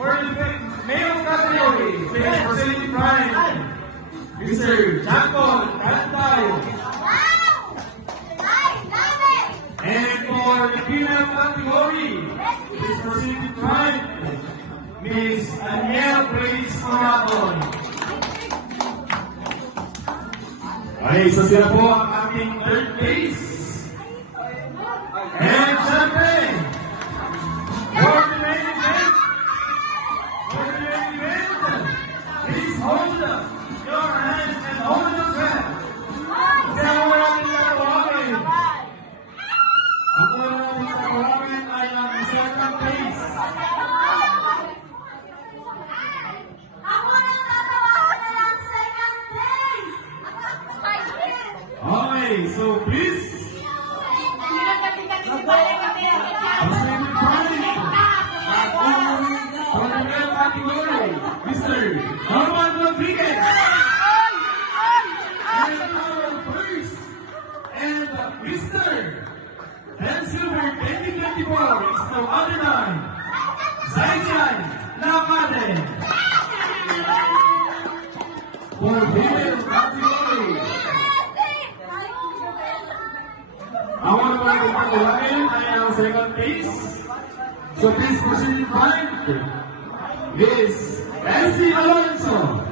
For the male category, please proceed in front. Mr. Jackpot, tayo. And for the female category, please proceed in front. Miss Aniel Grace Corazon. Okay, so sila po ang ating third place. And syempre, for the main event, please hold your hands and hold the breath. Kasi ang wala natin natawagin. Ang wala natin natawagin ay ang second place. Okay, so please. Mr. Norman Rodriguez. And our first and Mr. Dan Silver 2024 is no other than Zaijan Nakade. For female category. Ang mga pagkakawagin ay ang second place. So please proceed in front. Miss Essie Alonso.